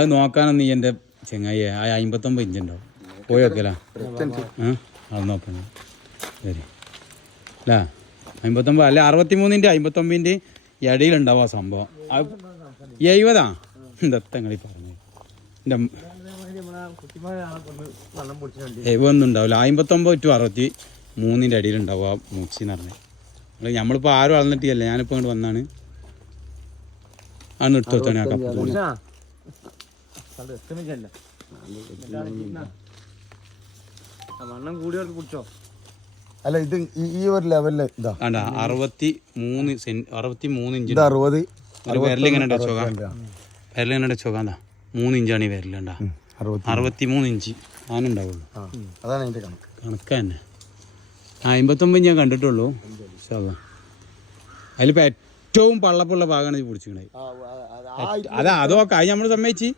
അത് നോക്കാനൊന്നും ഈ എൻ്റെ ചെങ്ങായി 59 ഇഞ്ചുണ്ടാവും പോയി വെക്കലാ അത് നോക്കണം ശരി അല്ല 59 അല്ല 63-ൻ്റെ 59-ൻ്റെ ഇടയിലുണ്ടാവും ആ സംഭവം 70 ദത്തങ്ങളീ പറഞ്ഞത് എൻ്റെ ഒന്നും ഉണ്ടാവില്ല 59 to 63-ൻ്റെ ഇടയിലുണ്ടാവും ആ മൂച്ചിന്ന് പറഞ്ഞത് നമ്മളിപ്പോൾ ആരും അളന്നിട്ടില്ല ഞാനിപ്പോൾ ഇങ്ങോട്ട് വന്നാണ് അന്ന് എടുത്തോട്ടാണ് ആ കപ്പ് അല്ല ഇത് ഈ ഒരു ലെവലില് ഇതാ 63 ഇഞ്ച് 60 വിരലിങ്ങനെ വിരലിങ്ങനെ ചോക്കാന്താ 3 ഇഞ്ചാണ് ഈ വിരലുണ്ടാ 63 ഇഞ്ച് ആനുണ്ടാവുള്ളൂ അതാണ് അതിന്റെ കണക്ക് തന്നെ 59 ഞാൻ കണ്ടിട്ടുള്ളൂ അതിലിപ്പോൾ ഏറ്റവും പള്ളപ്പുള്ള ഭാഗമാണ് ഇത് പിടിച്ചിട്ടുണ്ടായി അതൊക്കെ അത് നമ്മൾ സമ്മതിച്ച്